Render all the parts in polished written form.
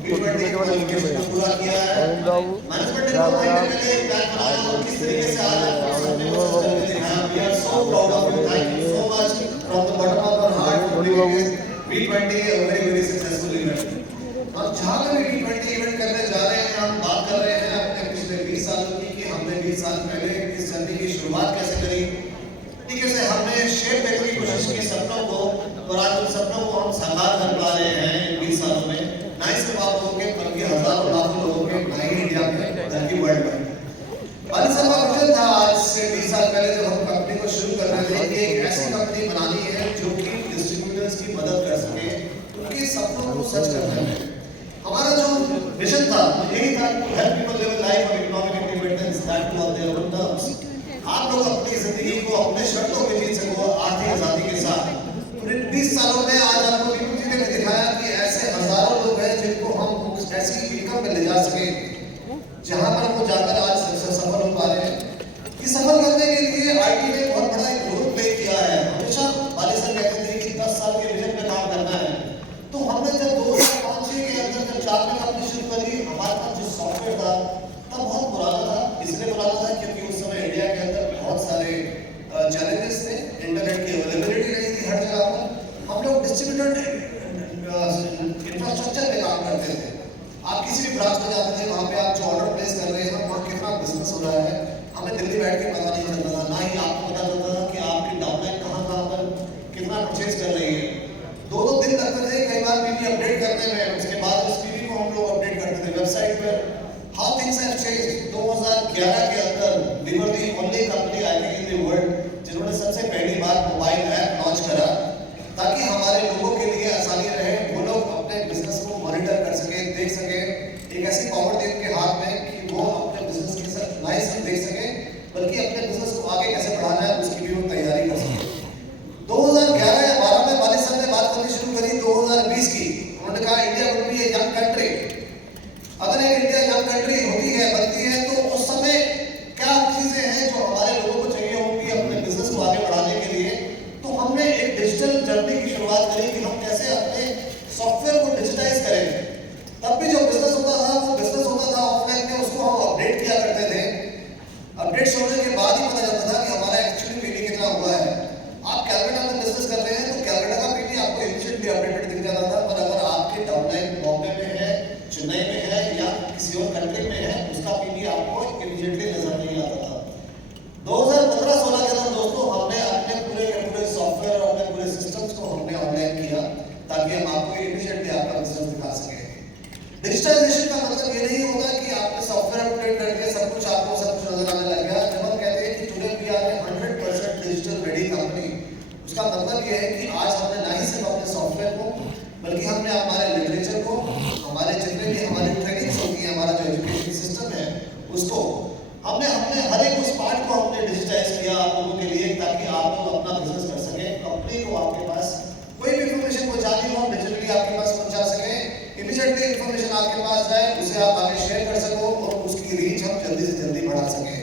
पूरा किया है। मैनेजमेंट ने बहुत टाइम पहले एक प्लान बनाया और किस तरीके से आज आपको सबने वो सिस्टम में दिखाया। We are so proud of you, thank you so much from the bottom of our heart for making V20 a very very successful event। और जहाँ पे भी V20 इवेंट करने जा रहे हैं, हम बात कर रहे हैं अपने पिछले 20 सालों की कि हमने 20 साल पहले इस जर्नी की शुरुआत कैसे करी, ठीक है से हमने शेप देने की कोशिश की सपनों को, और आज उन सपनों को हम साकार कर पा रहे हैं इन 20 सालों में। ना ही सिर्फ आप लोगों के बल्कि हजारों लाखों लोगों के, ना ही इंडिया में बल्कि वर्ल्ड में। वाली साहब का विजन था आज से 20 साल पहले जब हम कंपनी को शुरू कर रहे थे कि एक ऐसी कंपनी बनानी है जो कि डिस्ट्रीब्यूटर्स की मदद कर सके, उनके सपनों को सच करने में। हमारा जो विजन था यही था, help people live life of economic independence that too on their own terms. आप लोग अपनी जिंदगी को अपने शर्तों पे जी सको आर्थिक आजादी के साथ। पूरे 20 सालों में आज आपको विपुल जी ने दिखाया कि ऐसे हजारों लोग हैं जिनको हम ऐसी इनकम में ले जा सके जहां पर वो जाकर आज सफल हो पा रहे हैं। ये सफल करने के लिए आईटी ने बहुत बड़ा एक रोल प्ले किया है। हमेशा वाले सर कहते थे कि 10 साल के विजन पे काम करना है, तो हमने जब 2005 के अंदर जब 4 में कंपनी शुरू करी, हमारे पास जो सॉफ्टवेयर था तब बहुत पुराना था। इसलिए पुराना था क्योंकि उस समय इंडिया के अंदर बहुत सारे चैलेंजेस थे, इंटरनेट की अवेलेबिलिटी नहीं थी हर जगह पर। हम लोग डिस्ट्रीब्यूटेड इंफ्रास्ट्रक्चर पे काम करते थे। आप किसी भी ब्रांच में जाते थे, वहाँ पे आप जो ऑर्डर प्लेस कर रहे हैं वहाँ कितना बिजनेस हो रहा है, हमें दिल्ली बैठ के पता नहीं चलता था। ना ही आपको पता चलता था कि आपकी डाउनलाइन कहाँ पर कितना परचेज कर रही है। 2-2 दिन लगते थे कई बार पीवी अपडेट करने में। उसके बाद उस पीवी को हम लोग अपडेट करते थे वेबसाइट पर। How things have changed. 2011 के अंदर we were the only company I think in the world जिन्होंने सबसे पहली बार मोबाइल ऐप लॉन्च करा ताकि हमारे लोगों के लिए आसानी रहे, वो लोग अपने बिजनेस को मॉनिटर कर सके, देख सके। एक ऐसी पावर दी उनके हाथ में कि वो अपने बिजनेस के साथ ना ही सिर्फ देख सके बल्कि अपने बिजनेस को आगे कैसे बढ़ाना है उसकी भी वो तैयारी कर सके। 2011 या 12 में वाले साहब ने बात करनी शुरू करी 2020 की। उन्होंने कहा India would be a young country. अगर एक इंडिया यंग कंट्री होती है, बनती है, तो उस समय क्या चीजें हैं जो हमारे लोगों को चाहिए होंगी अपने बिजनेस को आगे बढ़ाने के लिए। तो हमने एक डिजिटल जर्नी की शुरुआत करी कि हम कैसे अपने सॉफ्टवेयर को डिजिटाइज करें। तब भी जो बिजनेस होता था वो बिजनेस होता था ऑफलाइन में, उसको हम अपडेट किया करते थे। अपडेट होने के बाद ही पता चलता था कि हमारा एक्चुअली पीवी कितना हुआ है। आप कैलकाटा में बिजनेस कर रहे हैं तो कैलकाटा का पीवी आपको इमीडिएटली अपडेटेड दिख जाता था, पर अगर आपके डाउनलाइन बॉम्बे में है, चेन्नई में है या किसी और कंट्री में है, उसका पीवी आपको इमीडिएटली नजर नहीं आता था। 2015-16 के अंदर दोस्तों हमने अपने पूरे के पूरे सॉफ्टवेयर और अपने पूरे सिस्टम्स को हमने ऑनलाइन किया ताकि हम आपको इमीडिएटली आपका बिजनेस दिखा सके। डिजिटलाइजेशन का मतलब ये नहीं होता कि आपने सॉफ्टवेयर अपडेट करके सब कुछ आपको सब कुछ नजर आने लग गया। जब हम कहते हैं कि today we are 100% digital ready company, उसका मतलब ये है कि आज हमने ना ही सिर्फ अपने सॉफ्टवेयर को बल्कि हमने हमारे लिटरेचर को, हमारे जितने भी हमारी ट्रेनिंग्स होती है, हमारा जो एजुकेशन सिस्टम है उसको हमने हर एक उस पार्ट को हमने डिजिटाइज किया आप लोगों के लिए ताकि आप लोग अपना बिजनेस कर सकें। कंपनी को आपके पास कोई भी इंफॉर्मेशन पहुंचानी हो डिजिटली आपके पास पहुंचा सके, इमीडिएटली इंफॉर्मेशन आपके पास जाए, उसे आप आगे शेयर कर सको और उसकी रीच हम जल्दी से जल्दी बढ़ा सकें।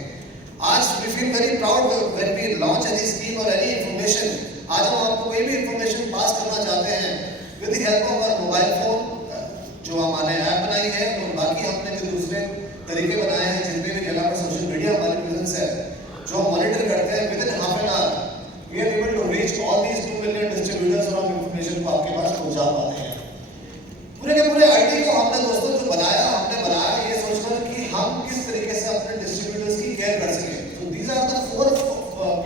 आज we feel very proud when we launch any scheme और एनी इंफॉर्मेशन। आज हम आपको कोई भी इंफॉर्मेशन पास करना चाहते हैं with the help of our mobile phone जो हमने ऐप बनाई है और बाकी हमने जो दूसरे तरीके बनाए हैं जिनपे भी जगह पर सोशल मीडिया हमारी प्रेजेंस है जो हम मॉनिटर करते हैं। Within half an hour we are able to reach all these 2 million distributors और इंफॉर्मेशन को आपके पास पहुंचा पाते हैं। पूरे के पूरे आईटी को हमने दोस्तों जो हमने बनाया ये सोचकर कि हम किस तरीके से अपने डिस्ट्रीब्यूटर्स की केयर कर सकें। तो these are the 4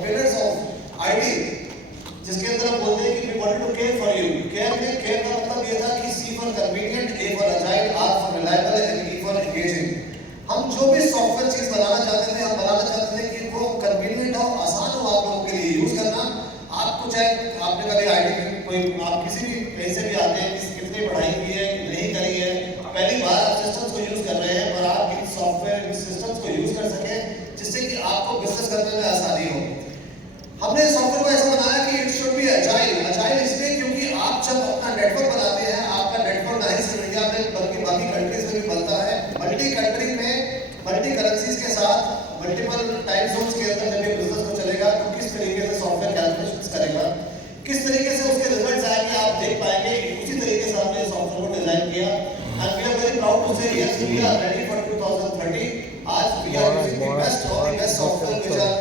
pillars of IT जिसके अंदर हम बोलते हैं कि we wanted to care for you. CARE का मतलब ये था कि C for convenient, A for agile, R for reliable and E for engaging. हम जो भी सॉफ्टवेयर चीज बनाना चाहते थे, हम बनाना चाहते थे कि वो कन्वीनिएंट हो, आसान हो आप लोगों के लिए यूज करना। आपको चाहे आपने कभी आईटी कोई आप किसी भी कहीं से भी आते हैं, कितनी पढ़ाई की है नहीं करी है, पहली बार आप सिस्टम्स को यूज कर रहे हैं, पर आप इन सॉफ्टवेयर सिस्टम्स को यूज कर सके जिससे कि आपको बिजनेस करने में आसानी हो। हमने सॉफ्टवेयर को ऐसा बनाया कि इट शुड बी अजाइल इसलिए क्योंकि आप जब अपना नेटवर्क बनाते हैं, आपका नेटवर्क ना ही सिर्फ इंडिया में बल्कि बाकी कंट्रीज में भी बनता है। मल्टी कंट्री में मल्टी करेंसीज के साथ मल्टीपल टाइम जोन्स के अंदर जब ये बिजनेस को चलेगा तो किस तरीके से सॉफ्टवेयर कैलकुलेशंस करेगा, किस तरीके से उसके रिजल्ट्स आएंगे आप देख पाएंगे। उसी तरीके से हमने सॉफ्टवेयर को डिजाइन किया and we are very proud to say yes, we are ready for 2030. आज we are using the best of the best software which are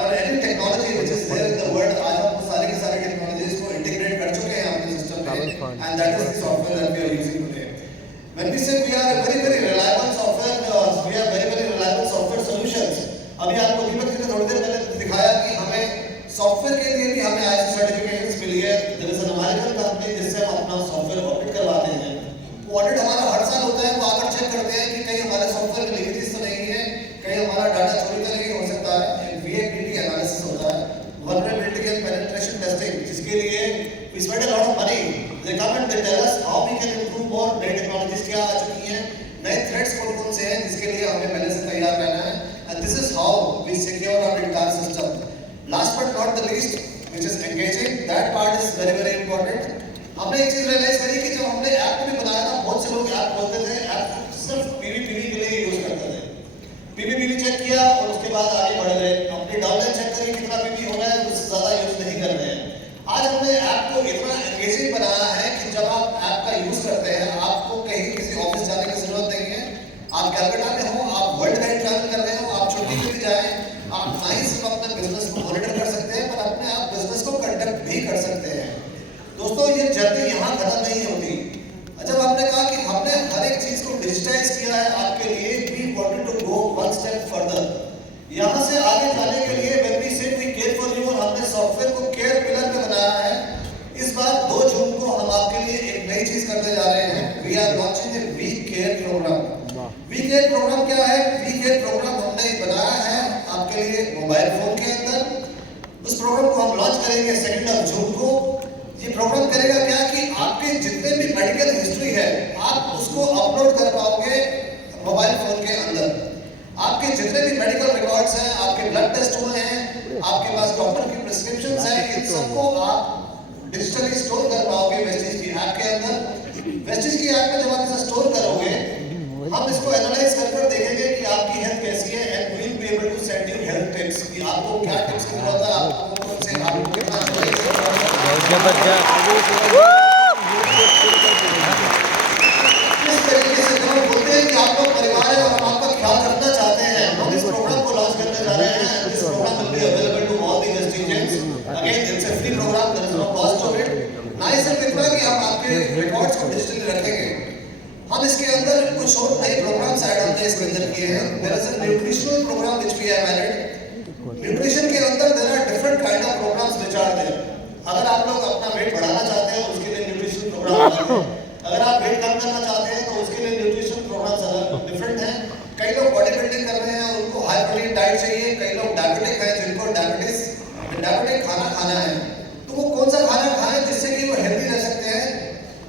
or any technology which is there in the world. आज हम सारे के सारे technologies को integrate कर चुके हैं अपने system में, and that is the software that we are using today. When we say we are a very reliable software, we are very reliable software solutions. अभी आपको दीपक जी ने थोड़ी देर पहले दिखाया कि हमें सॉफ्टवेयर के लिए भी हमें ISO सर्टिफिकेशंस मिली है. There is an American company जिससे हम अपना सॉफ्टवेयर ऑडिट करवाते हैं. वो ऑडिट हमारा हर साल होता है. वो आकर चेक करते हैं कि कहीं हमारे सॉफ्टवेयर में लीकेज तो नहीं है, कहीं हमारा डाटा चोरी तो नहीं हो सकता है. VAPT एनालिसिस होता है, vulnerability and penetration testing, जिसके लिए we spend a lot of money. They come and they tell us how we can improve more. नई टेक्नोलॉजीज क्या आ चुकी हैं, नए थ्रेट्स कौन से हैं, जिसके लिए हमें पहले से तैयार रहना है. And this is how we secure our entire system. Last but not the least, which is engaging, that part is very important. हमने एक चीज रियलाइज करी कि जब हमने ऐप को भी बनाया था, बहुत से लोग ऐप बोलते थे ऐप सिर्फ पीवी के लिए यूज करते थे. पीवी चेक किया और उसके बाद आगे बढ़ गए. अपनी डाउनलाइन चेक करी कितना पीवी हो रहा है, उससे ज्यादा यूज नहीं कर रहे हैं. आज हमने ऐप को इतना एंगेजिंग बनाया है कि जब आप ऐप का यूज करते हैं, आपको कहीं किसी ऑफिस जाने की जरूरत नहीं है. आप कलकत्ता में हो, आप वर्ल्ड वाइड ट्रैवल कर रहे हो, आप छुट्टी पे भी जाएं, आप नहीं सिर्फ अपने बिजनेस को मॉनिटर कर सकते हैं, पर अपने आप बिजनेस को कंडक्ट भी कर सकते हैं. दोस्तों, ये जर्नी यहाँ खत्म नहीं होती. जब आपने कहा कि हमने हर एक चीज को डिजिटाइज किया है आपके लिए, we wanted to go one step further. यहाँ से आगे जाने के लिए when we said we care for you, और हमने सॉफ्टवेयर को केयर पिलर में बनाया है. इस बार 2 जून को हम आपके लिए एक नई चीज करने जा रहे हैं. We are launching a we care program. We care program क्या है? वी केयर प्रोग्राम हमने बनाया है आपके लिए मोबाइल फोन के अंदर. उस प्रोग्राम को हम लॉन्च करेंगे 2 जून को. ये प्रोग्राम करेगा क्या कि आपके जितने भी मेडिकल हिस्ट्री है, आप उसको अपलोड कर पाओगे मोबाइल फोन के अंदर. आपके जितने भी मेडिकल रिकॉर्ड्स हैं, आपके ब्लड टेस्ट हुए हैं, आपके पास डॉक्टर की प्रिस्क्रिप्शंस हैं, इन सबको आप डिजिटली स्टोर कर पाओगे वेस्टिज की ऐप के अंदर. वेस्टिज की ऐप में जब आप इसे स्टोर करोगे, हम इसको एनालाइज कर देखेंगे कि आपकी हेल्थ कैसी है, and we will be able to send you health tips कि आपको क्या टिप्स की जरूरत है, आपको कौन से आपको कितना चाहिए. इस तरीके से हम बोलते हैं कि आपका परिवार है और हम आपका ख्याल रखना चाहते हैं. हम इस प्रोग्राम को लॉन्च करने जा रहे हैं. This programme will be available to all the Vestigians. Again it's a free programme, there is no cost of it. ना ही सिर्फ इतना कि हम आपके रिकॉर्ड्स को डिजिटली रखेंगे, हम इसके अंदर कुछ और नए प्रोग्राम्स ऐड हमने इसके अंदर किए हैं. There is a nutritional program which we have added. Nutrition के अंदर there are different kind of programs which are there. अगर आप लोग अपना वेट बढ़ाना चाहते हैं, उसके लिए न्यूट्रिशन प्रोग्राम अलग है. अगर आप वेट कम करना चाहते हैं, तो उसके लिए न्यूट्रिशन प्रोग्राम्स अलग डिफरेंट हैं. कई लोग बॉडी बिल्डिंग कर रहे हैं, उनको हाई प्रोटीन डाइट चाहिए. कई लोग डायबिटिक हैं, जिनको डायबिटिक खाना खाना है. तो वो कौन सा खाना खाएं जिससे कि वो हेल्दी रह सकते हैं.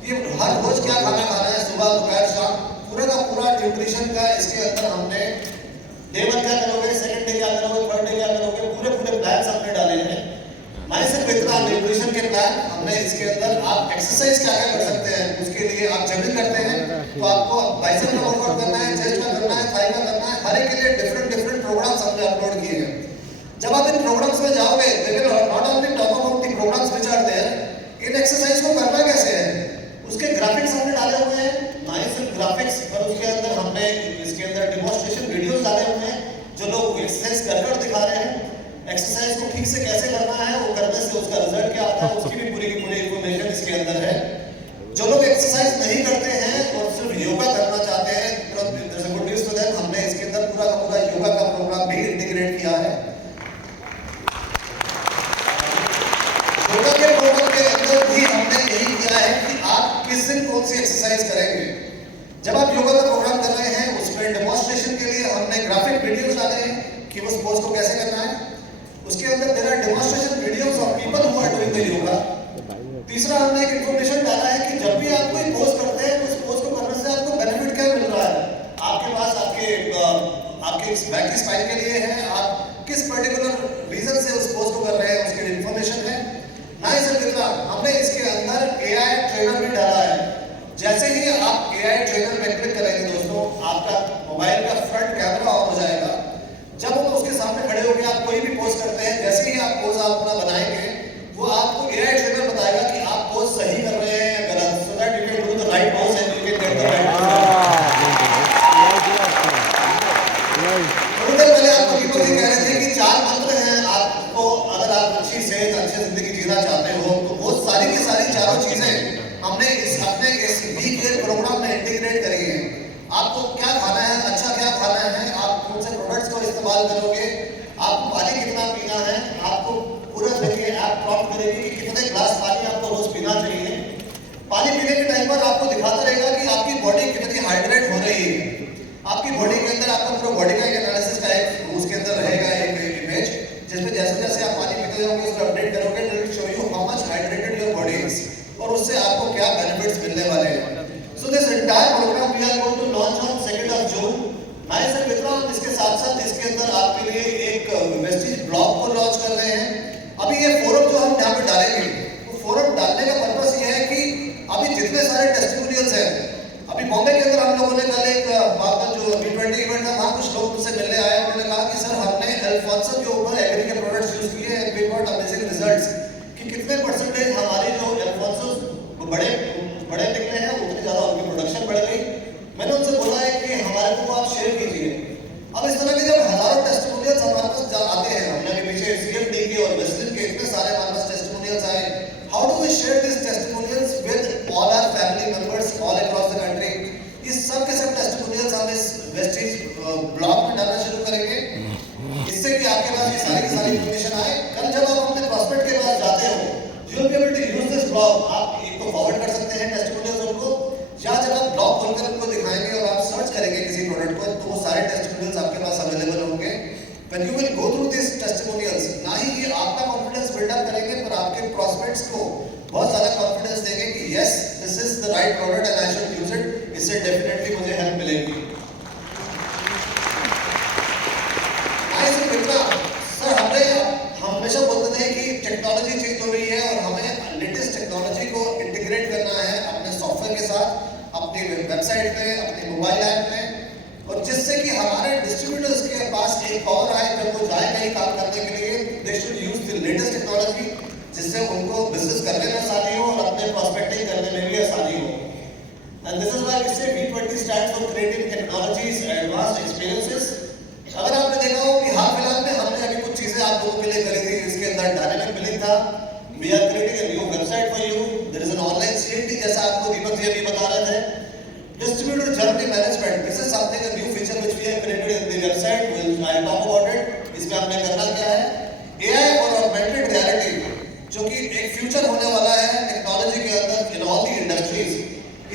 ये हर रोज क्या खाना खाना है, सुबह दोपहर शाम, पूरा का पूरा न्यूट्रिशन का इसके अंदर हमने डे 1 क्या करोगे, सेकंड डे क्या करोगे, थर्ड डे क्या करोगे, पूरे प्लान्स हमने डाले हैं. नहीं सिर्फ इतना न्यूट्रिशन के प्लान हमने इसके अंदर, आप एक्सरसाइज क्या कर सकते हैं. उसके लिए आप जॉगिंग करते हैं तो आपको बाइसेप का वर्कआउट करना है, चेस्ट का करना है, थाई का करना है. हर एक के लिए डिफरेंट प्रोग्राम्स हमने अपलोड किए हैं. जब आप इन प्रोग्राम्स में जाओगे, they will not only talk about the programs which are there, इन एक्सरसाइज को करना कैसे है, उसके ग्राफिक्स हमने डाले हुए हैं. ना ही सिर्फ ग्राफिक्स, पर उसके अंदर हमने इसके अंदर डेमोंस्ट्रेशन वीडियोस डाले हुए हैं, जो लोग एक्सरसाइज कर दिखा रहे हैं. एक्सरसाइज को ठीक से कैसे करना है, वो करने से उसका रिजल्ट क्या आता है, उसकी भी पूरी की पूरी इंफॉर्मेशन इसके अंदर है. जो लोग एक्सरसाइज नहीं करते हैं और सिर्फ योगा करना चाहते हैं, हमने इसके अंदर पूरा का पूरा योगा का प्रोग्राम भी इंटीग्रेट किया है. योगा के प्रोग्राम के अंदर भी हमने यही किया है कि आप किस दिन कौन सी एक्सरसाइज करेंगे. जब आप योगा का प्रोग्राम कर रहे हैं, उसमें डेमोंस्ट्रेशन के लिए हमने ग्राफिक वीडियोस डाले हैं कि उस पोज को कैसे करना है. उसके अंदर there are demonstration videos of people who are doing the yoga. तीसरा हमने एक इंफॉर्मेशन डाला है कि जब भी आप कोई पोज करते हैं, उस पोज को करने से आपको बेनिफिट क्या मिल रहा है. आपके पास आपके बैक की स्पाइन के लिए है, आप किस पर्टिकुलर रीजन से उस पोज को कर रहे हैं, उसकी इंफॉर्मेशन है. ना ही सिर्फ इतना, हमने इसके अंदर एआई ट्रेनर भी डाला है. जैसे ही आप एआई ट्रेनर पे क्लिक करेंगे दोस्तों, आपका मोबाइल का फ्रंट कैमरा ऑन हो जाएगा. जब हम उसके सामने खड़े होकर आप कोई भी पोज करते हैं, जैसे ही आप पोज अपना बनाएंगे, वो आपको एआई ट्रेनर बताएगा कि आप पोज सही कर रहे हैं या गलत, so that you can do the right pose and you can get the right. थोड़ी देर पहले आपको दीपक जी कह रहे थे कि 4 मंत्र हैं आपको, अगर आप अच्छी सेहत अच्छी जिंदगी जीना चाहते हो तो वो सारी की सारी चारों चीजें हमने अपने इस वीक के प्रोग्राम में इंटीग्रेट करी है। आपको क्या खाना है, अच्छा क्या खाना है, आप कौन से प्रोडक्ट्स को इस्तेमाल करोगे, आपको पानी कितना पीना है, आपको पूरा देखिए ऐप प्रॉम्प्ट करेगी कि कितने ग्लास पानी आपको रोज पीना चाहिए। पानी पीने के टाइम पर आपको दिखाता रहेगा कि आपकी बॉडी कितनी हाइड्रेट हो रही है। आपकी बॉडी के अंदर आपका पूरा बॉडी का एक एनालिसिस का एक उसके अंदर रहेगा एक इमेज, जिसमें जैसे जैसे आप पानी पीते जाओगे उसको अपडेट करोगे, it will show you how much hydrated your body is और उससे आपको क्या बेनिफिट्स मिलने वाले हैं। So this entire program we are going to launch on 2 June. मैं सर मित्रों इसके साथ साथ इसके अंदर आपके लिए एक वेस्टिज ब्लॉग को लॉन्च कर रहे हैं। अभी ये फोरम जो हम यहाँ पे डालेंगे, तो फोरम डालने का पर्पस ये है कि अभी जितने सारे टेस्टिमोनियल्स हैं, अभी बॉम्बे के अंदर हम लोगों ने कल एक जो B20 इवेंट था वहाँ कुछ लोग मुझसे मिलने आए, उन्होंने कहा कि सर हमने अल्फांसो के ऊपर एग्री के प्रोडक्ट्स यूज किए हैं, वी गॉट अमेजिंग रिजल्ट्स, कि कितने परसेंटेज हमारी जो अल्फांसो बड़े निकले हैं उतनी ज़्यादा उनकी प्रोडक्शन बढ़ गई। मैंने उनसे बोला है कि हमारे को आप शेयर कीजिए। अब इस तरह के जब हजारों टेस्टिमोनियल्स हमारे पास आते हैं, हमने अभी पीछे CFD के और वेस्टलिन के इतने सारे हमारे पास टेस्टिमोनियल्स आए, how do we share this testimonials with all our family members all across the country. इस सब के सब टेस्टिमोनियल्स हम इस वेस्टिज ब्लॉग में डालना शुरू करेंगे, इससे कि आपके पास ये सारी की सारी इन्फॉर्मेशन आए। कल जब आप अपने प्रॉस्पेक्ट के पास जाते हो, you will be able to use this blog. आप एक तो फॉरवर्ड कर सकते हैं टेस्टिमोनियल्स उनको, या जब आप ब्लॉग खोलकर उनको दिखाएंगे और आप सर्च करेंगे किसी प्रोडक्ट को, तो वो सारे टेस्टिमोनियल्स आपके पास अवेलेबल होंगे। When you will go through these testimonials, ना ही ये आपका कॉन्फिडेंस बिल्डअप करेंगे, पर आपके प्रॉस्पेक्ट्स को बहुत ज़्यादा कॉन्फिडेंस देंगे कि yes this is the right product and I should use it, इससे डेफिनेटली मुझे हेल्प मिलेगी। सर हम हमेशा बोलते थे कि टेक्नोलॉजी चेंज हो रही है और हमें लेटेस्ट टेक्नोलॉजी को इंटीग्रेट करना है अपने सॉफ्टवेयर के साथ, अपनी वेबसाइट पे, अपने मोबाइल ऐप में, और जिससे कि हमारे डिस्ट्रीब्यूटर्स के पास एक और आए जब वो जाए कहीं काम करने के लिए, they should use the latest technology, जिससे उनको बिजनेस करने में आसानी हो और अपने प्रॉस्पेक्टिंग करने में भी आसानी हो। And this is why we say V20 stands for creative technologies and advanced experiences. अगर आपने देखा हो कि हाल फिलहाल में हमने अभी कुछ चीजें आप लोगों के लिए करी थी, इसके अंदर डायनामिक बिलिंग था, we are creating a new website for you, there is an online CFD जैसा आपको दीपक जी अभी बता रहे थे। Distributed journey management, this is something a new feature which we have created in the website, which I talk about it। इसमें हमने करना क्या है, AI और augmented reality, जो कि एक फ्यूचर होने वाला है टेक्नोलॉजी के अंदर इन ऑल दी इंडस्ट्रीज,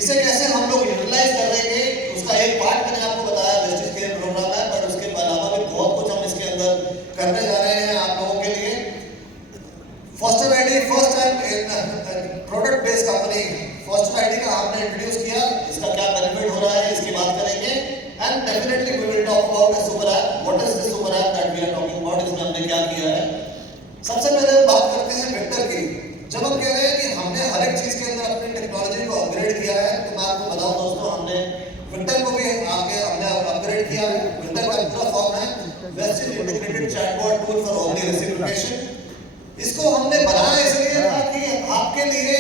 इसे कैसे हम लोग यूटिलाइज करेंगे, उसका एक पार्ट मैंने आपको बताया वेस्टिज के प्रोग्राम है, पर उसके अलावा भी बहुत कुछ हम इसके अंदर करने जा रहे हैं आप लोगों के लिए। First ID first time in product based company, first ID का हमने इंट्रोड्यूस किया, इसका क्या बेनिफिट हो रहा है इसकी बात करेंगे। And definitely we will talk about a super app, what is the super app that we are talking about, इसमें हमने क्या किया है। सबसे पहले बात करते हैं विक्टर की। जब हम कह रहे हैं कि हमने हर एक चीज के अंदर अपनी टेक्नोलॉजी को अपग्रेड किया है, तो मैं आपको बताऊं दोस्तों, हमने विक्टर को भी आगे हमने अपग्रेड किया है। विक्टर का पूरा फॉर्म है Vestige integrated chatbot tool for omni replication. इसको हमने बनाया इसलिए ताकि आपके लिए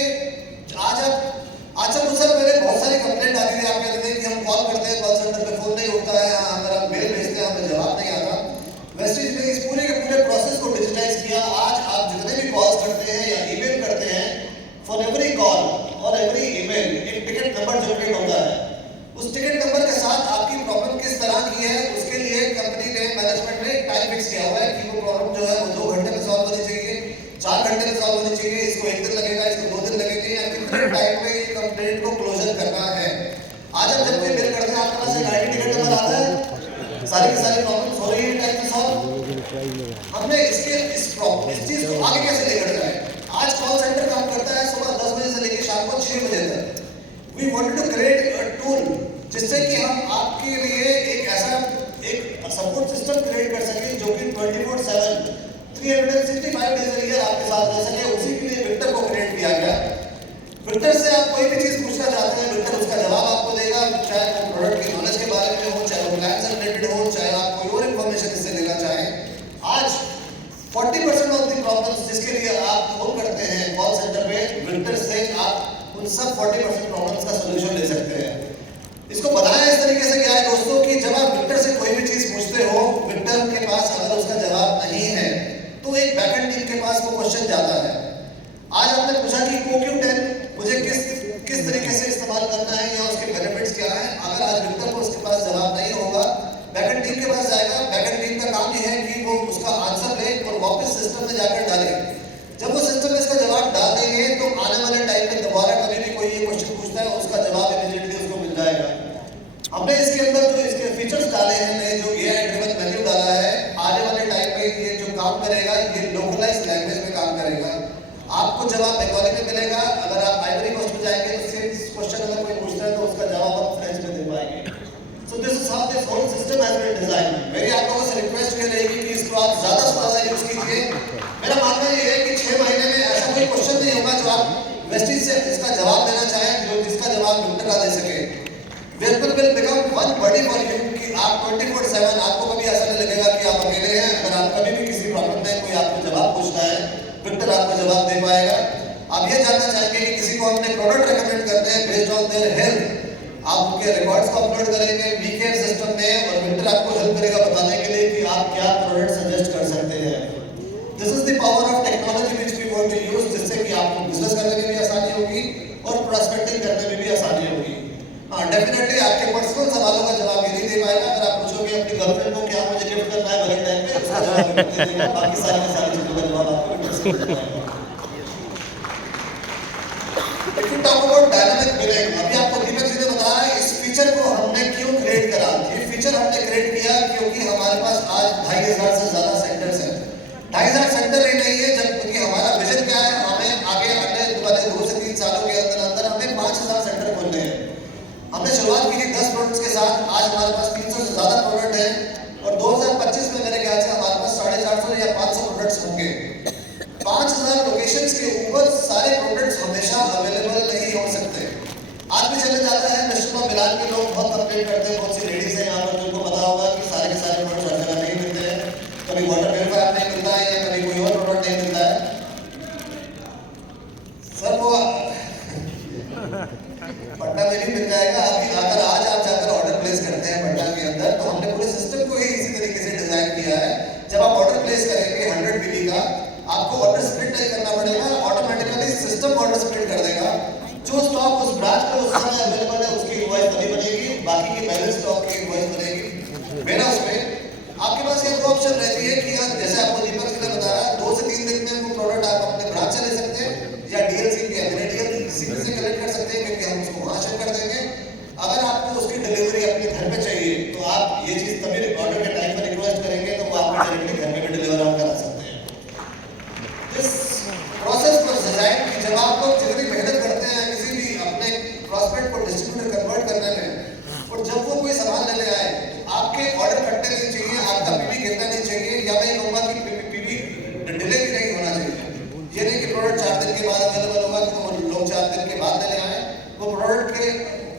आज मुझसे पहले बहुत सारी कंप्लेंट आती थी, आप कहते थे कि हम कॉल करते हैं, कॉल सेंटर पे फोन नहीं उठता है, अगर हम मेल भेजते हैं हमें जवाब नहीं आता। वेस्टिज ने इस पूरे के पूरे प्रोसेस को डिजिटाइज किया। आज आप जितने भी कॉल्स करते हैं या ईमेल करते हैं, फॉर एवरी कॉल और एवरी ईमेल एक टिकट नंबर जनरेट होता है। उस टिकट नंबर के साथ आपकी प्रॉब्लम किस तरह की है, उसके लिए कंपनी ने मैनेजमेंट ने टाइम फिक्स किया हुआ है कि वो प्रॉब्लम जो है वो 2 घंटे में सॉल्व होनी चाहिए, 4 घंटे में सॉल्व होनी चाहिए, इसको 1 दिन लगेगा, इसको 2 दिन लगेंगे, या कितने टाइम में कंप्लेंट को क्लोजर करना है। आज हम जब कोई मेल करते हैं आपके पास एक ID टिकट नंबर आता है, सारी की सारी प्रॉब्लम्स हो रही है टाइम से सॉल्व। हमने इस चीज को आगे कैसे लेकर जाए। आज कॉल सेंटर काम करता है सुबह 10 बजे से लेकर शाम को 6 बजे तक। We wanted to create a tool जिससे कि हम आपके लिए एक ऐसा एक सपोर्ट सिस्टम क्रिएट कर सकें जो कि 24/7 365 डेज ईयर आपके साथ रह सके। उसी के लिए विक्टर को क्रिएट किया गया। विक्टर से आप कोई भी चीज पूछना चाहते हैं, विक्टर उसका जवाब आपको देगा, चाहे वो प्रोडक्ट की नॉलेज के बारे में हो, चाहे वो प्लान से रिलेटेड हो, चाहे आप कोई और इन्फॉर्मेशन इससे लेना चाहें। आज 40% ऑफ द प्रॉब्लम्स जिसके लिए आप फोन करते हैं कॉल सेंटर पे, विक्टर से आप उन सब 40% प्रॉब्लम्स का सोल्यूशन ले सकते हैं। इसको बनाया इस तरीके से गया है दोस्तों कि जब आप विक्टर से कोई भी चीज पूछते हो, क्वेश्चन के पास अगर उसका जवाब नहीं है तो एक बैकएंड टीम के पास वो क्वेश्चन जाता है। आज आपने पूछा कि CoQ10 मुझे किस तरीके से इस्तेमाल करना है या उसके बेनिफिट्स क्या हैं। अगर आज विक्टर को उसके पास जवाब नहीं होगा, बैकएंड टीम के पास जाएगा। बैकएंड टीम का काम यह है कि वो उसका आंसर ले और वापस सिस्टम में जाकर डाले। जब वो सिस्टम में इसका जवाब डाल देंगे तो आने वाले टाइम में दोबारा कभी भी कोई ये क्वेश्चन पूछता है उसका जवाब इमीडिएटली उसको मिल जाएगा। हमने इसके अंदर जो इसके फीचर्स डाले हैं, नए जो AI ड्रिवन मेन्यू डाला है, आने वाले टाइम में ये जो काम करेगा ये लोकलाइज्ड लैंग्वेज में काम करेगा। आपको जवाब बंगाली में मिलेगा। अगर आप आइवरी कोस्ट में जाएंगे तो सेम क्वेश्चन अगर कोई पूछता है तो उसका जवाब आप फ्रेंच में दे पाएंगे। So this is how this whole system has been design. मेरी आप लोगों से रिक्वेस्ट ये रहेगी कि इसको आप ज्यादा से ज्यादा यूज कीजिए। मेरा मानना ये है कि 6 महीने में ऐसा कोई क्वेश्चन नहीं होगा जो आप वेस्टिज से इसका जवाब देना चाहें जो जिसका जवाब विक्टर ना दे सके। Victor will become one buddy for you कि आप 24/7 आपको कभी ऐसा नहीं लगेगा कि आप अकेले हैं। अगर आप कभी भी किसी प्रॉब्लम में कोई आपको जवाब पूछना है, विक्टर आपको जवाब दे पाएगा। आप ये जानना चाहेंगे कि किसी को हमने प्रोडक्ट रेकमेंड करते हैं बेस्ड ऑन देयर हेल्थ, आप उनके रिकॉर्ड्स को अपलोड करेंगे वीकेयर सिस्टम में और विक्टर आपको हेल्प करेगा बताने के लिए कि आप क्या प्रोडक्ट सजेस्ट कर सकते हैं। This is the power of technology which we want to use, जिससे कि आपको बिजनेस करने में भी आसानी होगी और प्रोस्पेक्टिंग करने में भी आसानी होगी। हाँ, डेफिनेटली आपके पर्सनल सवालों का जवाब ये नहीं दे पाएगा। अगर आप पूछोगे अपनी गर्लफ्रेंड को क्या मुझे गिफ्ट करना है वैलेंटाइन पे, उसका जवाब विक्टर दे देगा। बाकी सारी चीजों का जवाब आपको विक्टर से मिल जाएगा। If you talk about dynamic billing, अभी आपको दीपक जी ने बताया इस फीचर को हमने क्यों क्रिएट करा। ये फीचर हमने क्रिएट किया क्योंकि हमारे पास आज 2500 से ज्यादा सेंटर्स हैं। 2500 सेंटर ही नहीं है, जब क्योंकि हमारा विजन क्या है, हमें आगे आने वाले 2 से 3 सालों के अंदर हमें 5000 सेंटर खोलने हैं। हमने शुरुआत की थी 10 प्रोडक्ट्स के साथ, आज हमारे पास 300 से ज्यादा प्रोडक्ट हैं और 2025 में मेरे ख्याल से हमारे पास 450 या 500 प्रोडक्ट्स होंगे। 5000 लोकेशंस के ऊपर सारे प्रोडक्ट्स हमेशा अवेलेबल नहीं हो सकते। आज भी चले जाता है रेस्टोरेंट मिलान के लोग बहुत कंप्लेंट करते हैं, बहुत सी लेडीज हैं यहाँ पर जिनको पता होगा कि सारे के सारे प्रोडक्ट्स हर जगह नहीं मिलते हैं। कभी वाटर प्यूरिफायर नहीं मिलता है या कभी कोई और प्रोडक्ट नहीं मिलता है। सर वो पटना में भी मिल जाएगा। अभी अगर आज आप जाकर ऑर्डर प्लेस करते हैं पटना के अंदर, तो हमने पूरे सिस्टम को ही इसी तरीके से डिजाइन किया है। जब आप ऑर्डर प्लेस करेंगे 100 PB का, आपको ऑर्डर स्प्लिट नहीं करना पड़ेगा, ऑटोमेटिकली सिस्टम ऑर्डर स्प्लिट कर देगा। जो स्टॉक उस ब्रांच पे उस समय अवेलेबल है उसकी इनवॉइस तभी बनेगी, बाकी की बैलेंस स्टॉक की इनवॉइस बनेगी। मेरा उसमें आपके पास ये दो ऑप्शन रहती है कि जैसे आपको दीपक जी ने बताया 2 से 3 दिन में वो प्रोडक्ट आप अपने ब्रांच से ले सकते हैं या डीएलसी के डीएलसी से कलेक्ट कर सकते हैं क्योंकि हम उसको वहां शिप कर देंगे। अगर आपको उसकी डिलीवरी अपने घर पे चाहिए तो आप ये चीज तभी ऑर्डर के टाइम पर रिक्वेस्ट करेंगे तो वो आपको डायरेक्टली घर पे भी डिलीवर करा सकते हैं। इस प्रोसेस को डिजाइन की जब आप लोग जितनी मेहनत करते हैं किसी भी अपने प्रॉस्पेक्ट को डिस्ट्रीब्यूटर कन्वर्ट करने में, और जब वो कोई सामान लेने आए तो आपके ऑर्डर कटने नहीं चाहिए, आपका पीवी गिरना नहीं चाहिए, या मैं कहूँगा कि पीवी डिले भी नहीं होना चाहिए। ये नहीं कि प्रोडक्ट 4 दिन के बाद अवेलेबल होगा तो लोग 4 दिन के बाद ले आए, वो प्रोडक्ट के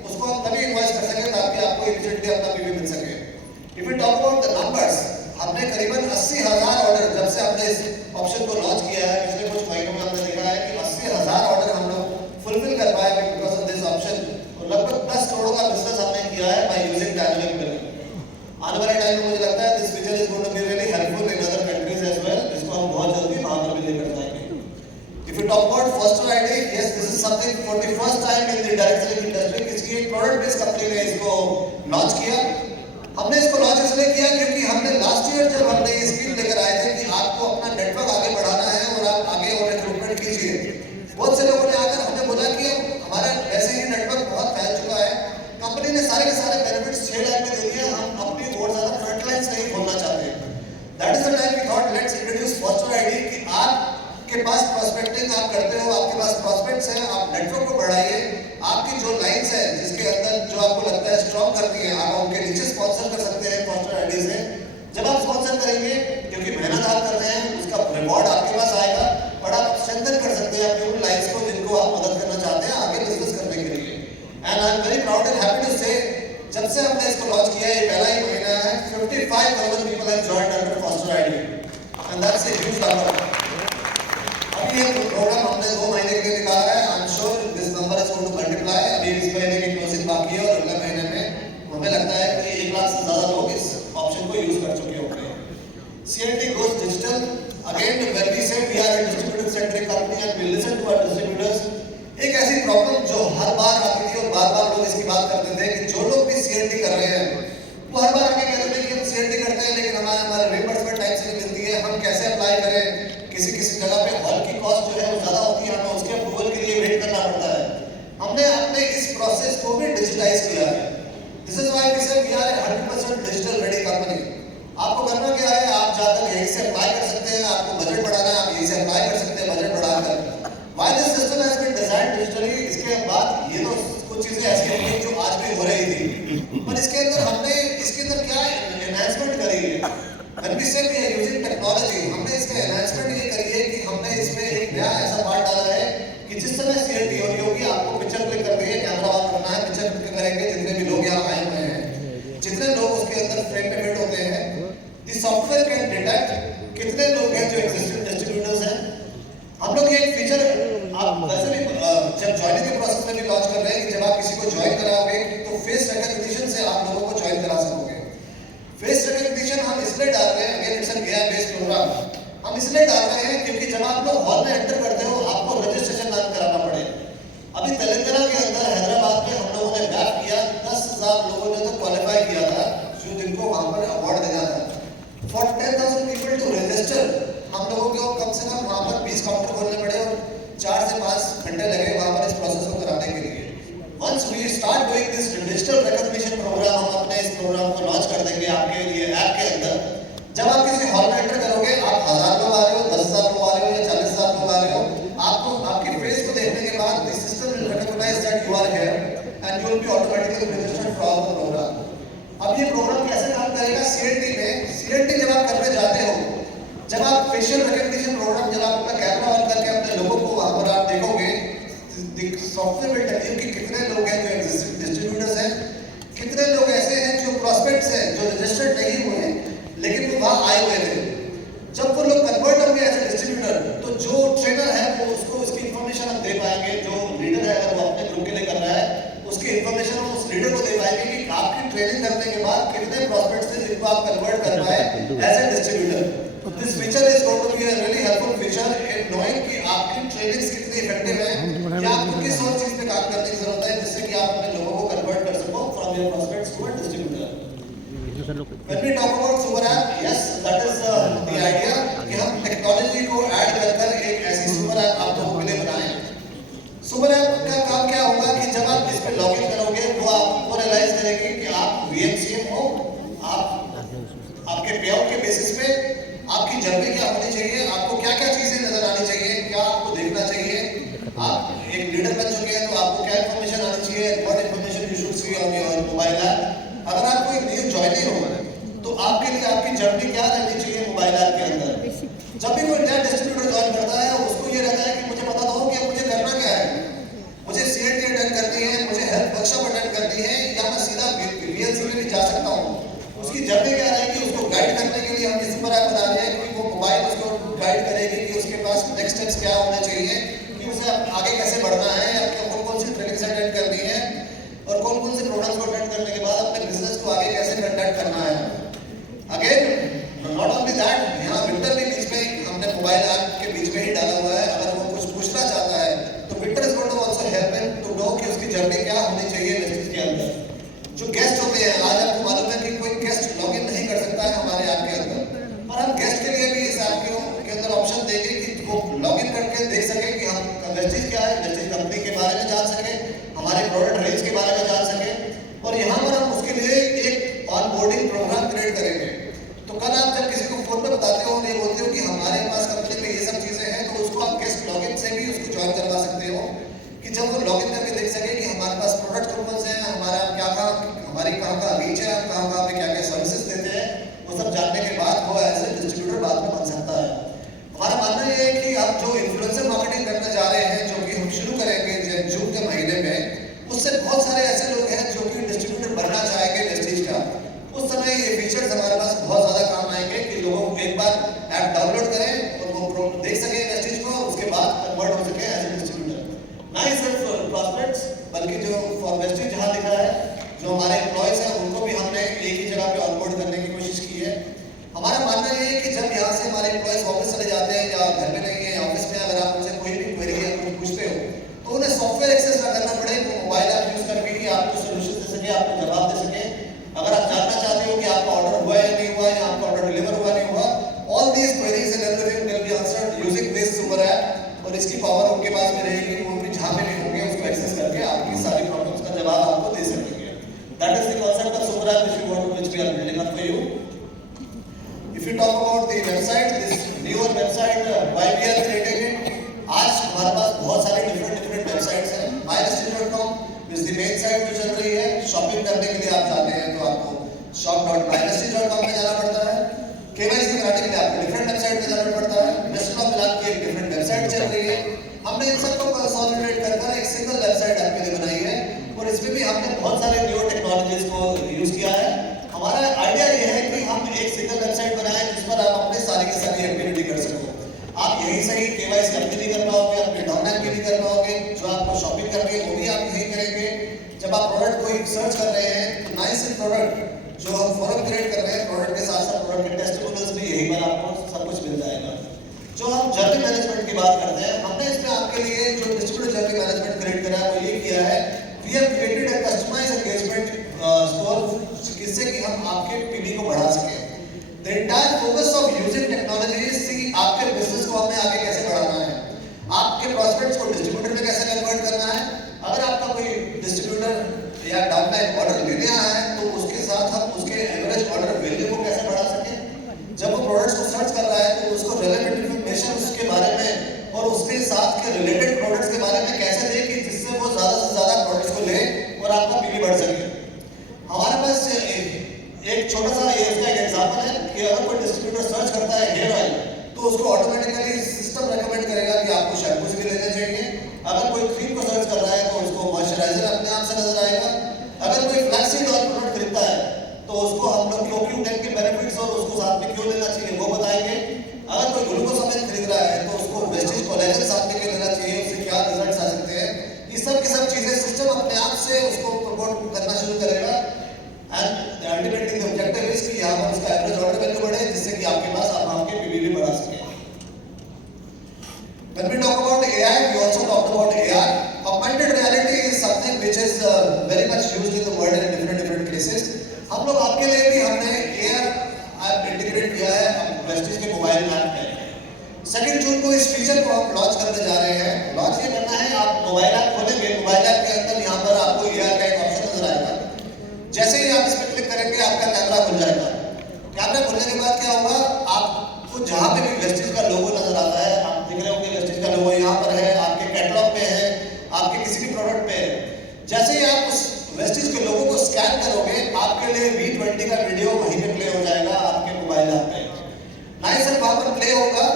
उसको हम तभी इन्वॉइस कर सकें ताकि आपको इमीडिएटली अपना पीवी मिल सके। If you talk about the numbers, हमने करीबन 80,000 ऑर्डर जब से हमने इस ऑप्शन को लॉन्च किया है, पिछले कुछ महीनों में हमने देखा है कि 80,000 ऑर्डर हम लोग फुलफिल कर पाए बिकॉज ऑफ दिस ऑप्शन, और लगभग 10 करोड़ का बिजनेस हमने किया है बाय यूजिंग डायनामिक बिलिंग। आने वाले टाइम में मुझे लगता है this feature is going to be really helpful in other countries as well, जिसको हम बहुत जल्दी वहां पर भी लेकर जाएंगे। If you talk about Foster ID, yes, this is something for the first time in the direct selling industry. इसकी एक प्रोडक्ट बेस्ड कंपनी ने इसको लॉन्च किया। हमने इसको लॉन्च इसलिए किया क्योंकि हमने लास्ट ईयर जब हमने ये स्कीम लेकर आए थे कि आपको अपना नेटवर्क आगे बढ़ाना है और आप आगे और रिक्रूटमेंट कीजिए, बहुत से लोगों ने आकर हमें बोला कि हमारा वैसे ही नेटवर्क बहुत फैल चुका है, कंपनी ने सारे के सारे बेनिफिट्स 6 लाख में दे दिए, हम अपनी और ज्यादा फ्रंट लाइन्स नहीं खोलना चाहते। That is the time we thought let's introduce Foster ID कि आपके पास प्रोस्पेक्टिंग आप करते हो, आपके पास प्रोस्पेक्ट्स हैं, आप नेटवर्क को बढ़ाइए, आपकी जो लाइंस है जिसके अंदर जो आपको लगता है स्ट्रॉन्ग करती है, आप उनके नीचे स्पॉन्सर कर सकते हैं Foster ID से। जब आप स्पॉन्सर करेंगे क्योंकि मेहनत आप कर रहे हैं, उसका रिवॉर्ड आपके पास आएगा और आप स्ट्रेंथन कर सकते हैं अपनी उन लाइंस को जिनको आप मदद करना चाहते हैं आगे बिजनेस करने के लिए। And I am very proud and happy to say जब से हमने इसको लॉन्च किया है, ये पहला ही महीना है, 55,000 people have joined under Foster ID and that's a huge number। अभी ये प्रोग्राम हमने 2 महीने के लिए निकाला है, I am sure this number is going to multiply. अभी इस महीने की क्लोजिंग बाकी है और अगले महीने में हमें लगता है कि 1 लाख से ज्यादा लोग इस ऑप्शन को यूज कर चुके होंगे। CNT goes digital. Again, when we say we are a distributor-centric company and we listen to our distributors, एक ऐसी प्रॉब्लम जो हर बार आती थी और बार-बार लोग इसकी बात करते थे कि जो लोग भी CNT कर रहे हैं, वो हर बार आके कहते थे कि हम CNT करते हैं लेकिन हमारा रिइंबर्समेंट टाइम से नहीं मिलती है, हम कैसे अप्लाई करें, किसी जगह पे हॉल की कॉस्ट जो है वो ज़्यादा होती है, हमें उसके अप्रूवल के लिए वेट करना पड़ता है। हमने अपने इस प्रोसेस को भी डिजिटाइज किया है। This is why we say we are 100% digital ready company. आपको करना क्या है, आप जाकर यहीं से अप्लाई कर सकते हैं, आपको बजट बढ़ाना है आप यहीं से अप्लाई कर सकते हैं बजट बढ़ाकर। Why this system has been designed digitally, इसके बाद ये तो कुछ चीजें ऐसी होंगी जो आज भी हो रही थी, पर इसके अंदर हमने इसके अंदर क्या एनहांसमेंट करी है। When we say we are using technology, हमने इसमें एनहांसमेंट ये करी है कि हमने इसमें एक नया ऐसा पार्ट डाला है कि जिस समय CNT हो रही होगी आपको पिक्चर क्लिक करनी है, कैमरा ऑन करना है, पिक्चर क्लिक करेंगे जितने भी लोग यहाँ आए हुए हैं, जितने लोग उसके अंदर फ्रेम में फिट होते हैं, the software can detect कितने लोग हैं जो एग्जिस्टिंग डिस्ट्रीब्यूटर्स हैं। हम लोग ये एक फीचर आप वैसे भी जब ज्वाइनिंग के प्रोसेस में भी लॉन्च कर रहे हैं कि जब आप किसी को ज्वाइन कराओगे तो फेस रिकॉग्निशन से आप लोगों को ज्वाइन करा सकोगे। फेस रिकॉग्निशन हम इसलिए डाल रहे हैं, again it's a AI based program, हम इसलिए डाल रहे हैं क्योंकि जब आप लोग हॉल में एंटर करते हो आपको रजिस्ट्रेशन नाम कराना पड़े। अभी तेलंगाना के अंदर हैदराबाद में हम लोगों ने बैक किया, 10,000 लोगों ने तो क्वालिफाई किया था जो जिनको वहां पर अवार्ड देना था। For 10,000 people to register, हम लोगों को कम से कम वहाँ पर 20 काउंटर खोलने पड़े और 4 से 5 घंटे लगे वहाँ पर इस प्रोसेस को कराने के लिए। Once we start doing this digital recognition program, हम अपने इस प्रोग्राम को लॉन्च कर देंगे आपके लिए ऐप के अंदर। जब आप किसी हॉल में एंटर करोगे, आप 1000 लोग आ रहे हो, 10,000 लोग आ रहे हो या 40,000 लोग आ रहे हो, आपको आपके फेस को देखने के बाद the system will recognize that you are here and you will be automatically registered for the program। अब ये प्रोग्राम कैसे काम करेगा CNT में? CNT जब आप करने जाते हो, जब आप फेशियल रिकॉग्निशन प्रोग्राम, जब आप अपना कैमरा ऑन करके अपने लोगों को वहां पर आप देखोगे, सॉफ्टवेयर विल टेल यू कि कितने लोग हैं जो एग्जिस्टिंग डिस्ट्रीब्यूटर्स हैं, कितने लोग ऐसे हैं जो प्रोस्पेक्ट्स हैं जो रजिस्टर्ड नहीं हुए लेकिन वो वहां आए हुए थे। जब वो लोग कन्वर्ट होंगे एज ए डिस्ट्रीब्यूटर, तो जो ट्रेनर है वो उसको उसकी इंफॉर्मेशन हम दे पाएंगे, जो लीडर है अगर वो अपने ग्रुप के लिए कर रहा है उसकी इंफॉर्मेशन हम उस लीडर को दे पाएंगे कि आपकी ट्रेनिंग करने के बाद कितने प्रोस्पेक्ट्स थे जिनको आप कन्वर्ट कर पाए as a distributor. This feature is going to be a really helpful feature in knowing कि आपकी ट्रेनिंग्स कितनी इफेक्टिव है, क्या आपको किस और चीज पे काम करने की जरूरत है जिससे कि आप अपने लोगों को कन्वर्ट कर सको from your prospects to a distributor। When we talk about super app, yes, that is the idea कि हम टेक्नोलॉजी को ऐड कर एक ऐसी सुपर ऐप आप लोगों के लिए बनाएं। सुपर ऐप का काम क्या होगा कि जब आप इस पे लॉगिन करोगे वो आपको रियलाइज करेगी कि आप VMCM हो, आपके पेआउट के बेसिस पे आपकी जर्नी क्या होनी चाहिए, आपको क्या क्या चीजें नजर आनी चाहिए, क्या आपको देखना चाहिए। आप एक लीडर बन चुके हैं तो आपको क्या इन्फॉर्मेशन आनी चाहिए, what information you should see on your mobile app. अगर आप कोई न्यू ज्वाइनिंग हो तो आपके लिए आपकी जर्नी क्या रहनी चाहिए मोबाइल ऐप के अंदर। जब भी कोई नया डिस्ट्रीब्यूटर ज्वाइन करता है उसको ये रहता है कि मुझे पता तो हो कि मुझे करना क्या है, मुझे CNT अटेंड करनी है, मुझे हेल्थ वर्कशॉप अटेंड करनी है या मैं सीधा VLC में भी जा सकता हूँ। उसकी जर्नी क्या रहेगी, उसको गाइड करने के लिए हम ये सुपर ऐप बना रहे हैं कि वो मोबाइल उसको गाइड करेगी कि उसके पास नेक्स्ट स्टेप्स क्या होने चाहिए, कि उसे आगे कैसे बढ़ना है, कौन कौन सी ट्रेनिंग्स अटेंड करनी है और कौन कौन से प्रोग्राम्स को अटेंड करने के बाद अपने बिजनेस को आगे कैसे कंडक्ट करना है। अगेन नॉट ओनली दैट, यहाँ विक्टर भी बीच में हमने मोबाइल ऐप के बीच में ही डाला हुआ है। अगर वो कुछ पूछना चाहता है तो Victor is going to also help him to know कि उसकी जर्नी क्या होनी चाहिए वेस्टिज के अंदर। जो गेस्ट होते हैं, आज आपको मालूम है कि कोई गेस्ट लॉगिन नहीं कर सकता है हमारे ऐप के अंदर, पर हम गेस्ट के लिए भी इस ऐप के अंदर ऑप्शन देंगे कि वो लॉगिन करके देख सके कि हम वेस्टिज क्या है, वेस्टिज कंपनी के बारे में जान सके, हमारे प्रोडक्ट रेंज के बारे में जान सके। और यहाँ पर हम उसके लिए एक ऑनबोर्डिंग प्रोग्राम क्रिएट करेंगे। तो कल आप जब किसी को फोन पे बताते हो और ये बोलते हो कि हमारे पास कंपनी में ये सब चीजें हैं, तो उसको आप गेस्ट लॉगिन से भी उसको ज्वाइन करवा सकते हो कि जब वो लॉगिन करके देख सके कि हमारे पास प्रोडक्ट कौन से हैं, हमारा हमारी कहाँ रीच है, हम कहाँ पे क्या क्या सर्विसेज देते हैं, वो सब जानने के बाद वो एज ए डिस्ट्रीब्यूटर बाद में बन सकता है। हमारा मानना ये है कि अब जो इन्फ्लुएंसर मार्केटिंग करने जा रहे हैं, जो कि हम शुरू करेंगे जून के महीने में, उससे बहुत सारे ऐसे लोग हैं जो कि डिस्ट्रीब्यूटर बनना चाहेंगे वेस्टिज का। उस समय ये फीचर्स हमारे पास बहुत ज्यादा काम आएंगे कि लोगों को एक बार ऐप डाउनलोड करें और वो देख सके वेस्टिज को, उसके बाद कन्वर्ट हो सके एज ए डिस्ट्रीब्यूटर। ना ही सिर्फ प्रॉस्पेक्ट्स बल्कि जो फॉर वेस्टिज जहाँ लिखा है, जो हमारे एम्प्लॉयज हैं उनको भी हमने एक ही जगह पे ऑनबोर्ड करने की कोशिश की है। हमारा मानना ये है है कि जब यहाँ से हमारे एम्प्लॉयज ऑफिस चले जाते हैं या घर में नहीं है या ऑफिस में, अगर आप उनसे कोई भी क्वेरी या कुछ पूछते हो तो उन्हें सॉफ्टवेयर एक्सेस ना करना पड़े, वो मोबाइल ऐप यूज करके ही आपको सोल्यूशन दे सके, आपको जवाब दे सके। अगर आप जानना चाहते हो कि आपका ऑर्डर हुआ या नहीं हुआ, या आपका ऑर्डर डिलीवर हुआ नहीं हुआ, all these queries and everything will be answered using this super app. और इसकी पावर उनके पास में रहेगी, वो भी जहाँ पे भी होंगे उसको एक्सेस करके आपकी सारी प्रॉब्लम्स का जवाब आपको दे सकेंगे। That is the concept of super app which we are building up for you. If you talk about the website, this newer website, why we are creating it? आज हमारे पास बहुत सारे different वेबसाइट्स हैं। mynesty.com इस दी main site जो चल रही है, शॉपिंग करने के लिए आप जाते हैं तो आपको shop.mynesty.com में जाना पड़ता है। KYC कराने के लिए आपको डिफरेंट वेबसाइट में जाना पड़ता है। वेस्टर्न ऑफ मिलान की एक डिफरेंट वेबसाइट चल रही है। हमने इन सबको कंसोलिडेट कर एक सिंगल वेबसाइट आपके लिए बनाई है, और इसमें भी हमने बहुत सारे न्यू टेक्नोलॉजीज को यूज किया है। हमारा आइडिया ये है कि हम एक सिंगल वेबसाइट बनाएं जिस पर आप अपने सारी की सारी एक्टिविटी कर सको। आप यहीं से ही केवाईसी अपनी भी कर पाओगे, अपने डाउनलाइन की भी कर पाओगे, जो आपको शॉपिंग करनी है वो भी आप यहीं करेंगे। जब आप प्रोडक्ट कोई सर्च कर रहे हैं तो ना ही सिर्फ प्रोडक्ट जो हम फॉरम क्रिएट कर रहे हैं, प्रोडक्ट के साथ साथ प्रोडक्ट के टेस्टिमोनियल्स भी यहीं पर आपको सब कुछ मिल जाएगा। जो हम जर्नी मैनेजमेंट की बात करते हैं, हमने इसमें आपके लिए जो डिस्ट्रीब्यूटर जर्नी मैनेजमेंट क्रिएट करा है वो ये किया है, we have created a customized engagement score, जिससे कि हम आपके पीवी को बढ़ा सकें। The entire focus of using technology is कि आपके बिजनेस को हमें आगे कैसे बढ़ाना है, आपके प्रॉस्पेक्ट्स को डिस्ट्रीब्यूटर में कैसे कन्वर्ट करना है। अगर आपका कोई डिस्ट्रीब्यूटर या डाउनलाइन ऑर्डर लेने आया है तो उसके साथ हम उसके एवरेज ऑर्डर वैल्यू को कैसे बढ़ा सकें। जब वो प्रोडक्ट्स को सर्च कर रहा है तो उसको रेलेवेंट इंफॉर्मेशन उसके बारे में और उसके साथ के रिलेटेड प्रोडक्ट्स के बारे में कैसे दे कि जिससे वो ज़्यादा से ज़्यादा प्रोडक्ट्स को ले और आपका पीवी बढ़ सके। हमारे पास एक छोटा सा ये उसका एक एग्जांपल है कि अगर कोई डिस्ट्रीब्यूटर सर्च करता है हेयर ऑयल तो उसको ऑटोमेटिकली सिस्टम रेकमेंड करेगा कि आपको शैम्पूज भी लेने चाहिए। अगर कोई क्रीम को सर्च कर रहा है तो उसको मॉइस्चराइजर अपने आप से नजर आएगा। अगर कोई फ्लैक्सीड ऑयल प्रोडक्ट खरीदता है तो उसको हम लोग क्योक्यू10 के बेनिफिट्स और उसको साथ में क्यों लेना चाहिए वो बताएंगे। अगर कोई ग्लूकोसामाइन खरीद रहा है तो उसको वेस्टेज कोलेजन साथ में क्यों लेना चाहिए, उससे क्या रिजल्ट्स आ सकते हैं। ये सब की सब चीजें सिस्टम अपने आप से उसको प्रमोट करना शुरू करेगा। And ultimately the objective is कि यहाँ पर उसका एवरेज ऑर्डर वैल्यू बढ़े, जिससे कि आपके पास आप आपके पीवी भी बढ़ा सकें। When we talk about AI, we also talked about AR. Augmented reality is something which is very much used in the world in different cases. हम लोग आपके लिए भी हमने AR ऐप इंटीग्रेट किया है वेस्टेज के मोबाइल ऐप में। 2 जून को इस फीचर को हम लॉन्च करने जा रहे हैं। लॉन्च ये करना है, आप मोबाइल ऐप खोलेंगे, मोबाइल ऐप के अंदर यहाँ पर आपको AR का एक ऑप्शन नजर आएगा। जैसे ही आप इस पर क्लिक करेंगे आपका कैमरा खुल जाएगा। कैमरा खुलने के बाद क्या होगा, आपको जहाँ पे भी वेस्टेज का लोगो नजर आता है, आप देख रहे होंगे वेस्टेज का लोगो यहाँ पर है, आपके कैटलॉग पे है, आपके किसी भी प्रोडक्ट पे है। जैसे ही आप उस वेस्टेज के लोगो को स्कैन करोगे, आपके लिए V20 का वीडियो वहीं पे प्ले हो जाएगा आपके मोबाइल ऐप पे। ना ही सिर्फ वहाँ पर प्ले होगा,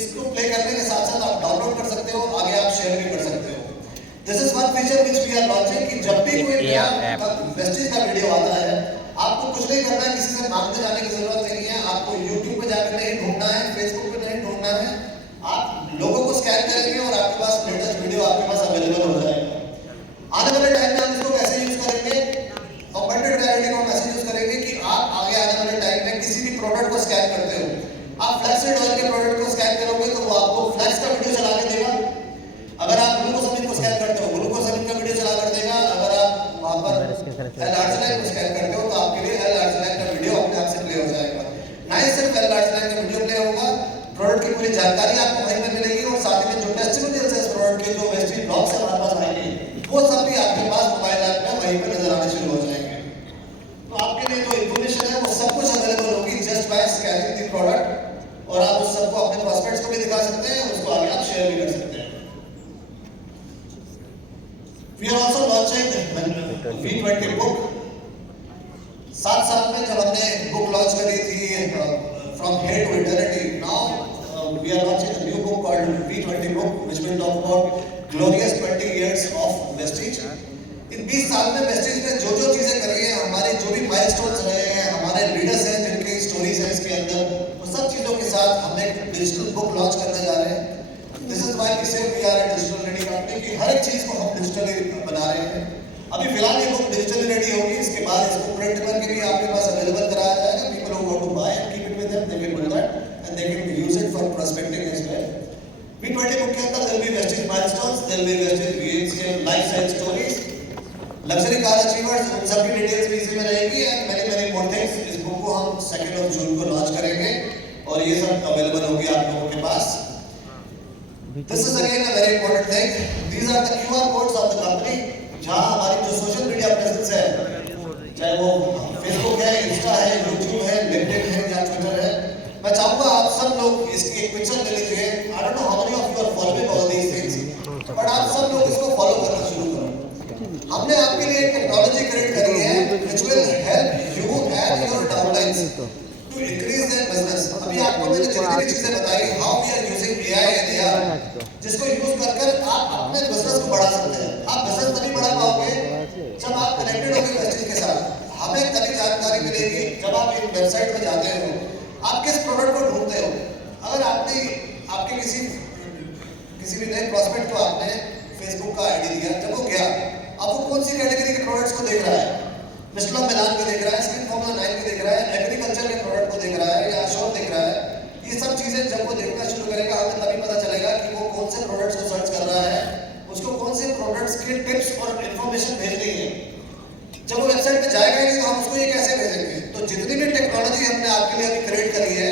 इसको प्ले करने के साथ साथ आप डाउनलोड कर सकते हो, आगे आप शेयर भी कर सकते हो। This is one feature which we are launching कि जब भी कोई नया वेस्टेज का वीडियो आता है, आपको कुछ नहीं करना है, किसी से मांगने जाने की जरूरत नहीं है, आपको YouTube पे जाकर नहीं ढूंढना है, Facebook पे नहीं ढूंढना है। आप लोगों को स्कैन करेंगे और आपके पास लेटेस्ट वीडियो आपके पास अवेलेबल हो जाएगा। आने वाले टाइम में हम इसको कैसे यूज करेंगे, ऑगमेंटेड रियलिटी को हम ऐसे यूज करेंगे कि आप आगे आने वाले टाइम में किसी भी प्रोडक्ट को स्कैन करते हो, आप फ्लैक्सीड ऑयल के प्रोडक्ट को स्कैन करोगे तो वो आपको फ्लैक्स का वीडियो चला के देगा। अगर आप ग्लूकोसामाइन को स्कैन करते हो, ग्लूकोसामाइन का वीडियो चला कर देगा। अगर आप वहां पर L-arginine को स्कैन करते हो तो आपके लिए L-arginine का वीडियो अपने आप से प्ले हो जाएगा। ना ही सिर्फ L-arginine का वीडियो प्ले होगा, प्रोडक्ट की पूरी जानकारी आपको वहीं पर मिलेगी और साथ में जो टेस्टिमोनियल्स है इस प्रोडक्ट के, जो वेस्टेज ब्लॉग्स हमारे पास आएंगे, वो सब भी आपके पास मोबाइल ऐप में वहीं पर नजर आने शुरू हो जाएंगे। तो आपके लिए जो इन्फॉर्मेशन है वो सब कुछ अवेलेबल होगी just by scanning the product, और आप उस सबको अपने प्रॉस्पेक्ट्स को भी दिखा सकते हैं, उसको आगे आप शेयर भी कर सकते हैं। We are also launching V20 book। 7 साल में जब हमने बुक लॉन्च करी थी From Here to Eternity, now we are launching a new book called V20 book, which will talk about glorious 20 years of Vestige। इन 20 साल में वेस्टेज ने जो जो चीजें करी हैं, हमारे जो भी माइलस्टोन्स रहे हैं, हमारे लीडर्स हैं जिनकी स्टोरीज हैं इसके अंदर, वो सब चीजों के साथ हम एक डिजिटल बुक लॉन्च करने जा रहे हैं। This is why we say we are a digital ready company कि हर एक चीज को हम डिजिटली बना रहे हैं। अभी फिलहाल ये बुक डिजिटली रेडी होगी, इसके बाद इसको प्रिंट करके भी आपके पास अवेलेबल कराया जाएगा। People who want to buy and keep it with them, they will do that. prospecting as well. V20 book के अंदर there will be vestige milestones, there will be vestige gains के life cycle stories, luxury car achievers, उन सब की details भी इसमें रहेगी and many more things. इस बुक को हम 2 जून को लॉन्च करेंगे और ये सब अवेलेबल होगी आप लोगों के पास. This is again a very important thing. These are the QR codes of the company. जहाँ हमारी जो सोशल मीडिया प्रेजेंस है, चाहे वो फेसबुक है, इंस्टा है, यूट्यूब है, लिंक्डइन है या ट्विटर है, मैं चाहूँगा आप सब लोग इसकी एक पिक्चर ले लीजिए. I don't know how many of you are following all these things, but आप सब लोग इसको फॉलो करना शुरू करो. हमने आपके लिए एक टेक्नोलॉजी क्रिएट करी है which will help you and your downlines to increase their business. अभी आपको मैंने जितनी भी चीजें बताई, how we are using AI and AR, जिसको यूज कर आप अपने बिजनेस को बढ़ा सकते हैं. आप बिजनेस तभी बढ़ा पाओगे जब आप कनेक्टेड होंगे वेस्टेज के साथ. हमें तभी जानकारी मिलेगी जब आप इन वेबसाइट पे जाते हो, आप किस प्रोडक्ट को ढूंढते हो. अगर आपके किसी भी नए प्रोस्पेक्ट को आपने फेसबुक का आईडी दिया, जब वो गया, अब वो कौन सी कैटेगरी के प्रोडक्ट्स को देख रहा है? मिशेलिन मिलान को देख रहा है, स्किन फॉर्मूला 9 को देख रहा है, एग्रीकल्चर के प्रोडक्ट को देख रहा है या शॉप देख रहा है. ये सब चीजें जब वो देखना शुरू करेगा, हमें तभी पता चलेगा कि वो कौन से प्रोडक्ट्स को सर्च कर रहा है, उसको कौन से प्रोडक्ट्स के टिप्स और इन्फॉर्मेशन भेजनी है. जब वो वेबसाइट पे जाएगा ही तो हम उसको ये कैसे भेजेंगे? तो जितनी भी टेक्नोलॉजी हमने आपके लिए अभी क्रिएट करी है,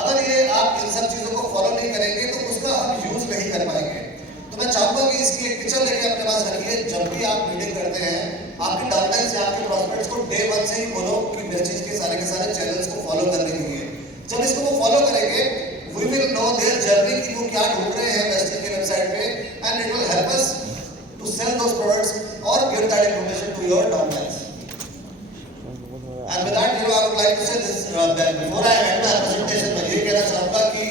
अगर ये आप इन सब चीजों को फॉलो नहीं करेंगे तो उसका हम यूज नहीं कर पाएंगे. तो मैं चाहूंगा कि इसकी एक पिक्चर लेके अपने पास रखिए. जब भी आप मीटिंग करते हैं, आपके डाउनलाइन से आपके प्रोस्पेक्ट्स को डे 1 से ही बोलो कि वेस्टेज के सारे चैनल्स को फॉलो करने के लिए. जब इसको वो फॉलो करेंगे, we will know their journey कि वो क्या ढूंढ रहे हैं वेस्टेज की वेबसाइट पे, and it will help us to sell those products or give that information to your downlines. And with that, I would like to say this that before I end my presentation, मैं ये कहना चाहूँगा कि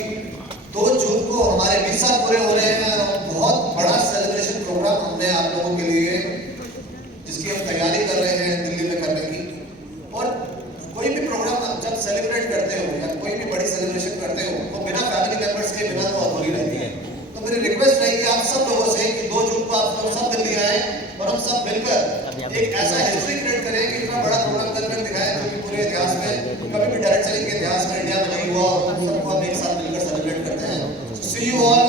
2 जून को हमारे 20 साल पूरे हो रहे हैं और बहुत बड़ा सेलिब्रेशन प्रोग्राम हमने आप लोगों के लिए, जिसकी हम तैयारी कर रहे हैं दिल्ली में करने की. और कोई भी प्रोग्राम जब सेलिब्रेट करते हो या कोई भी बड़ी सेलिब्रेशन करते हो, तो बिना फैमिली मेंबर्स के बिना वो अधूरी रहती है. तो मेरी रिक्वेस्ट रहेगी आप सब लोगों से कि 2 जून को आप लोग सब दिल्ली आए और हम सब मिलकर एक ऐसा हिस्ट्री क्रिएट करें कि इतना बड़ा प्रोग्राम करके दिखाएं जो कि पूरे इतिहास में कभी भी डायरेक्ट सेलिंग के इतिहास में इंडिया में नहीं हुआ, और सबको हम एक साथ मिलकर सेलिब्रेट करते हैं. सी यू ऑल